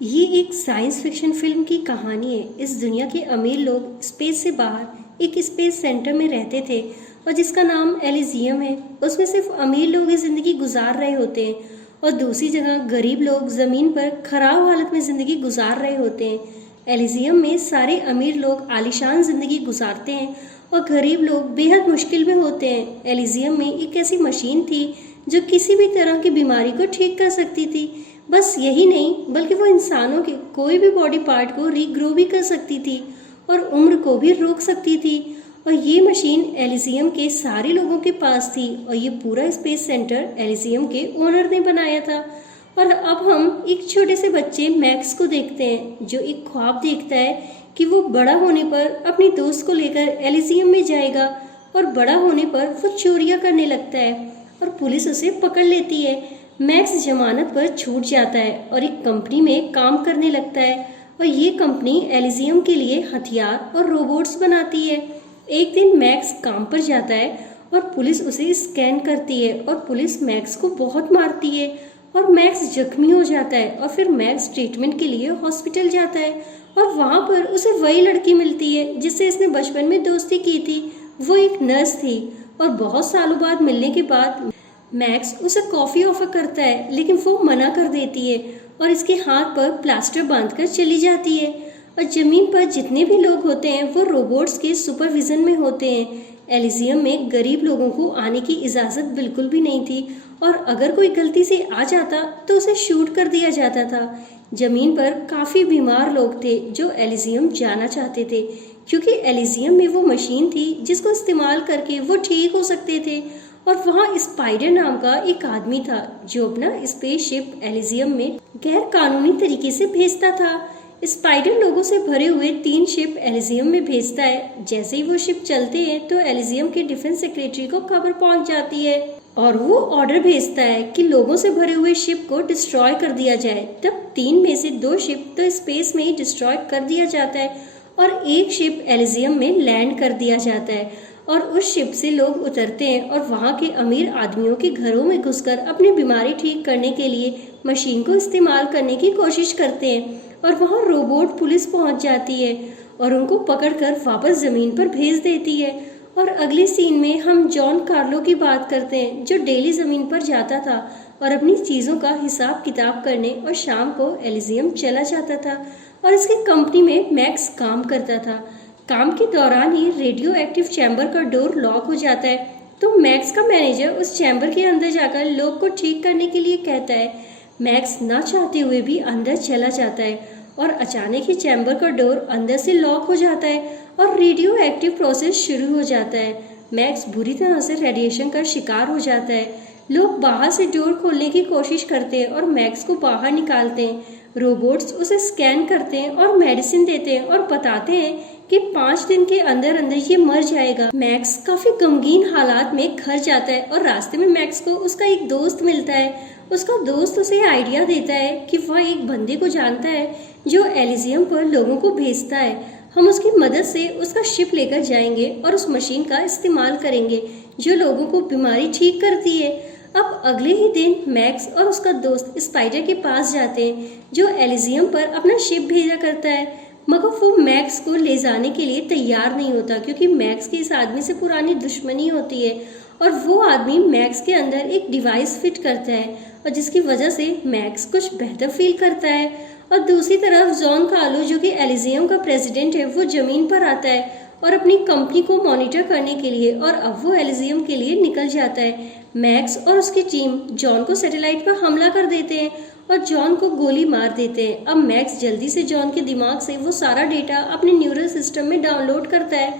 ये एक science fiction film की कहानी है। इस दुनिया के अमीर लोग स्पेस से बाहर एक स्पेस सेंटर में रहते थे और जिसका नाम एलिजियम है। उसमें सिर्फ अमीर लोग ही जिंदगी गुजार रहे होते हैं और दूसरी जगह गरीब लोग जमीन पर खराब हालत में जिंदगी गुजार रहे होते हैं। एलिजियम में सारे अमीर लोग आलीशान जिंदगी गुजारते हैं और गरीब लोग बेहद मुश्किल में होते हैं। एलिजियम में एक ऐसी मशीन थी जो किसी भी तरह की बीमारी को ठीक कर सकती थी। बस यही नहीं बल्कि वो इंसानों के कोई भी बॉडी पार्ट को रीग्रो भी कर सकती थी और उम्र को भी रोक सकती थी। और ये मशीन एलिजियम के सारे लोगों के पास थी और ये पूरा स्पेस सेंटर एलिजियम के ओनर ने बनाया था। और अब हम एक छोटे से बच्चे मैक्स को देखते हैं जो एक ख्वाब देखता है कि वो बड़ा होने पर अपने दोस्त को लेकर एलिजियम में जाएगा और बड़ा होने पर वो चोरियां करने लगता है और पुलिस उसे पकड़ लेती है। मैक्स जमानत पर छूट जाता है और एक कंपनी में काम करने लगता है और ये कंपनी एलिजियम के लिए हथियार और रोबोट्स बनाती है। एक दिन मैक्स काम पर जाता है और पुलिस उसे स्कैन करती है और पुलिस मैक्स को बहुत मारती है और मैक्स जख्मी हो जाता है। और फिर मैक्स ट्रीटमेंट के लिए हॉस्पिटल जाता है और वहाँ पर उसे वही लड़की मिलती है जिससे इसने बचपन में दोस्ती की थी। वो एक नर्स थी और बहुत सालों बाद मिलने के बाद मैक्स उसे कॉफी ऑफर करता है लेकिन वो मना कर देती है और इसके हाथ पर प्लास्टर बांधकर चली जाती है। और जमीन पर जितने भी लोग होते हैं वो रोबोट्स के सुपरविजन में होते हैं। एलिजियम में गरीब लोगों को आने की इजाजत बिल्कुल भी नहीं थी और अगर कोई गलती से आ जाता तो उसे शूट कर दिया जाता था। जमीन पर काफी बीमार लोग थे जो एलिजियम जाना चाहते थे क्योंकि एलिजियम में वो मशीन थी जिसको इस्तेमाल करके वो ठीक हो सकते थे। और वहाँ स्पाइडर नाम का एक आदमी था जो अपना स्पेसशिप एलिजियम में गैर कानूनी तरीके से भेजता था। स्पाइडर लोगों से भरे हुए 3 शिप एलिजियम में भेजता है। जैसे ही वो शिप चलते हैं तो एलिजियम के डिफेंस सेक्रेटरी को खबर पहुंच जाती है और वो ऑर्डर भेजता है कि लोगों से भरे हुए शिप को डिस्ट्रॉय कर दिया जाए। तब 3 में से 2 शिप तो स्पेस में ही डिस्ट्रॉय कर दिया जाता है और एक शिप एलिजियम में लैंड कर दिया जाता है और उस शिप से लोग उतरते हैं और वहाँ के अमीर आदमियों के घरों में घुसकर अपनी बीमारी ठीक करने के लिए मशीन को इस्तेमाल करने की कोशिश करते हैं। और वहाँ रोबोट पुलिस पहुँच जाती है और उनको पकड़कर वापस जमीन पर भेज देती है। और अगले सीन में हम जॉन कार्लो की बात करते हैं जो डेली जमीन पर जाता था और अपनी चीज़ों का हिसाब किताब करने और शाम को एलिजियम चला जाता था और इसकी कंपनी में मैक्स काम करता था। काम के दौरान ही रेडियो एक्टिव चैम्बर का डोर लॉक हो जाता है तो मैक्स का मैनेजर उस चैम्बर के अंदर जाकर लोग को ठीक करने के लिए कहता है। मैक्स ना चाहते हुए भी अंदर चला जाता है और अचानक ही चैम्बर का डोर अंदर से लॉक हो जाता है और रेडियो एक्टिव प्रोसेस शुरू हो जाता है। मैक्स बुरी तरह से रेडिएशन का शिकार हो जाता है। लोग बाहर से डोर खोलने की कोशिश करते हैं और मैक्स को बाहर निकालते हैं। रोबोट्स उसे स्कैन करते हैं और मेडिसिन देते हैं और बताते हैं कि 5 दिन के अंदर अंदर ये मर जाएगा। मैक्स काफी गमगीन हालात में घर जाता है और रास्ते में मैक्स को उसका एक दोस्त मिलता है। उसका दोस्त उसे आइडिया देता है कि वह एक बंदे को जानता है जो एलिजियम पर लोगों को भेजता है। हम उसकी मदद से उसका शिप लेकर जाएंगे और उस मशीन का इस्तेमाल करेंगे जो लोगों को बीमारी ठीक करती है। अब अगले ही दिन मैक्स और उसका दोस्त स्पाइडर के पास जाते हैं जो एलिजियम पर अपना शिप भेजा करता है मगर वो मैक्स को ले जाने के लिए तैयार नहीं होता क्योंकि मैक्स की इस आदमी से पुरानी दुश्मनी होती है और वो आदमी मैक्स के अंदर एक डिवाइस फिट करता है और जिसकी वजह से मैक्स कुछ बेहतर फील करता है। और दूसरी तरफ जॉन कार्लो जो कि एलिजियम का प्रेसिडेंट है वो जमीन पर आता है और अपनी कंपनी को मॉनिटर करने के लिए और अब वो एलिजियम के लिए निकल जाता है। मैक्स और उसकी टीम जॉन को सैटेलाइट पर हमला कर देते हैं और जॉन को गोली मार देते हैं। अब मैक्स जल्दी से जॉन के दिमाग से वो सारा डेटा अपने न्यूरल सिस्टम में डाउनलोड करता है।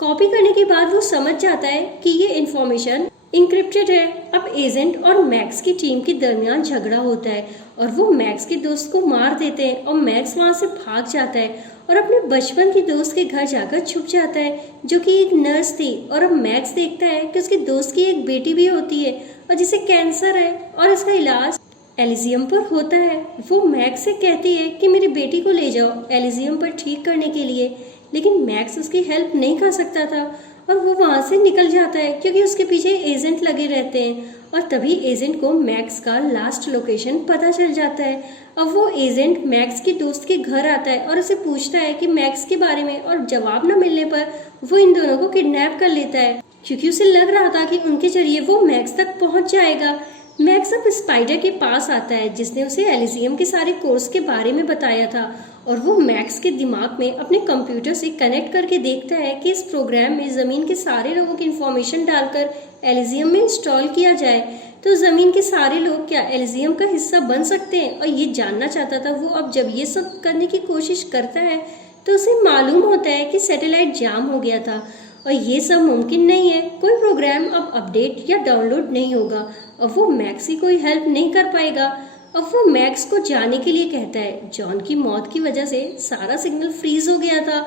कॉपी करने के बाद वो समझ जाता है कि ये इन्फॉर्मेशन इंक्रिप्टेड है। अब एजेंट और मैक्स की टीम के दरमियान झगड़ा होता है और वो मैक्स के दोस्त को मार देते हैं और मैक्स वहाँ से भाग जाता है और अपने बचपन के दोस्त के घर जाकर छुप जाता है जो कि एक नर्स थी। और अब मैक्स देखता है कि उसके दोस्त की एक बेटी भी होती है और जिसे कैंसर है और इसका इलाज एलिजियम पर होता है। वो मैक्स से कहती है कि मेरी बेटी को ले जाओ एलिजियम पर ठीक करने के लिए लेकिन मैक्स उसकी हेल्प नहीं कर सकता था और वो वहाँ से निकल जाता है क्योंकि उसके पीछे एजेंट लगे रहते हैं। और तभी एजेंट को मैक्स का लास्ट लोकेशन पता चल जाता है। अब वो एजेंट मैक्स के दोस्त के घर आता है और उसे पूछता है कि मैक्स के बारे में, और जवाब न मिलने पर वो इन दोनों को किडनैप कर लेता है क्योंकि उसे लग रहा था कि उनके जरिए वो मैक्स तक पहुंच जाएगा। मैक्स अब स्पाइडर के पास आता है जिसने उसे एलिजियम के सारे कोर्स के बारे में बताया था, और वो मैक्स के दिमाग में अपने कंप्यूटर से कनेक्ट करके देखता है कि इस प्रोग्राम में ज़मीन के सारे लोगों की इन्फॉर्मेशन डालकर एलिजियम में इंस्टॉल किया जाए तो ज़मीन के सारे लोग क्या एलिजियम का हिस्सा बन सकते हैं। और ये जानना चाहता था वो। अब जब ये सब करने की कोशिश करता है तो उसे मालूम होता है कि सैटेलाइट जाम हो गया था और ये सब मुमकिन नहीं है। कोई प्रोग्राम अब अपडेट या डाउनलोड नहीं होगा। अब वो मैक्स की कोई हेल्प नहीं कर पाएगा। अब वो मैक्स को जाने के लिए कहता है। जॉन की मौत की वजह से सारा सिग्नल फ्रीज हो गया था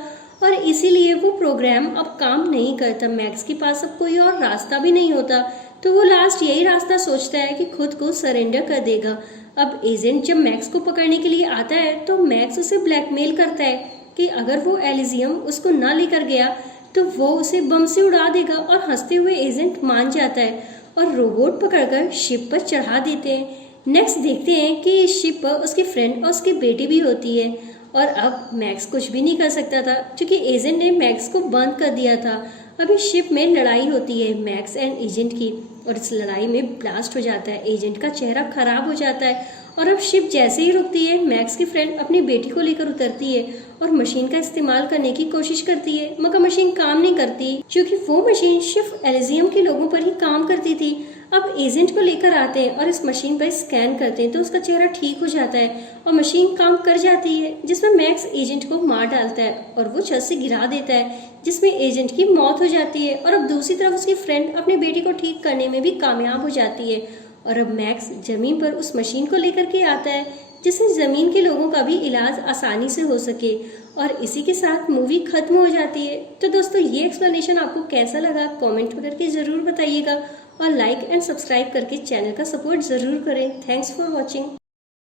और इसीलिए वो प्रोग्राम अब काम नहीं करता। मैक्स के पास अब कोई और रास्ता भी नहीं होता, तो वो लास्ट यही रास्ता सोचता है कि खुद को सरेंडर कर देगा। अब एजेंट जब मैक्स को पकड़ने के लिए आता है तो मैक्स उसे ब्लैकमेल करता है कि अगर वो एलिजियम उसको ना लेकर गया तो वो उसे बम से उड़ा देगा, और हंसते हुए एजेंट मान जाता है और रोबोट पकड़कर शिप पर चढ़ा देते हैं। नेक्स्ट देखते हैं कि शिप पर उसकी फ्रेंड और उसकी बेटी भी होती है, और अब मैक्स कुछ भी नहीं कर सकता था क्योंकि एजेंट ने मैक्स को बंद कर दिया था। अभी शिप में लड़ाई होती है मैक्स एंड एजेंट की, और इस लड़ाई में ब्लास्ट हो जाता है। एजेंट का चेहरा खराब हो जाता है, और अब शिप जैसे ही रुकती है मैक्स की फ्रेंड अपनी बेटी को लेकर उतरती है और मशीन का इस्तेमाल करने की कोशिश करती है, मगर मशीन काम नहीं करती क्योंकि वो मशीन सिर्फ एलिजियम के लोगों पर ही काम करती थी। अब एजेंट को लेकर आते हैं और इस मशीन पर स्कैन करते हैं तो उसका चेहरा ठीक हो जाता है और मशीन काम कर जाती है, जिसमें मैक्स एजेंट को मार डालता है और वो छत से गिरा देता है, जिसमें एजेंट की मौत हो जाती है। और अब दूसरी तरफ उसकी फ्रेंड अपनी बेटी को ठीक करने में भी कामयाब हो जाती है। और अब मैक्स जमीन पर उस मशीन को लेकर के आता है जिससे जमीन के लोगों का भी इलाज आसानी से हो सके। और इसी के साथ मूवी खत्म हो जाती है। तो दोस्तों, ये एक्सप्लेनेशन आपको कैसा लगा कमेंट करके ज़रूर बताइएगा, और लाइक एंड सब्सक्राइब करके चैनल का सपोर्ट ज़रूर करें। Thanks for watching.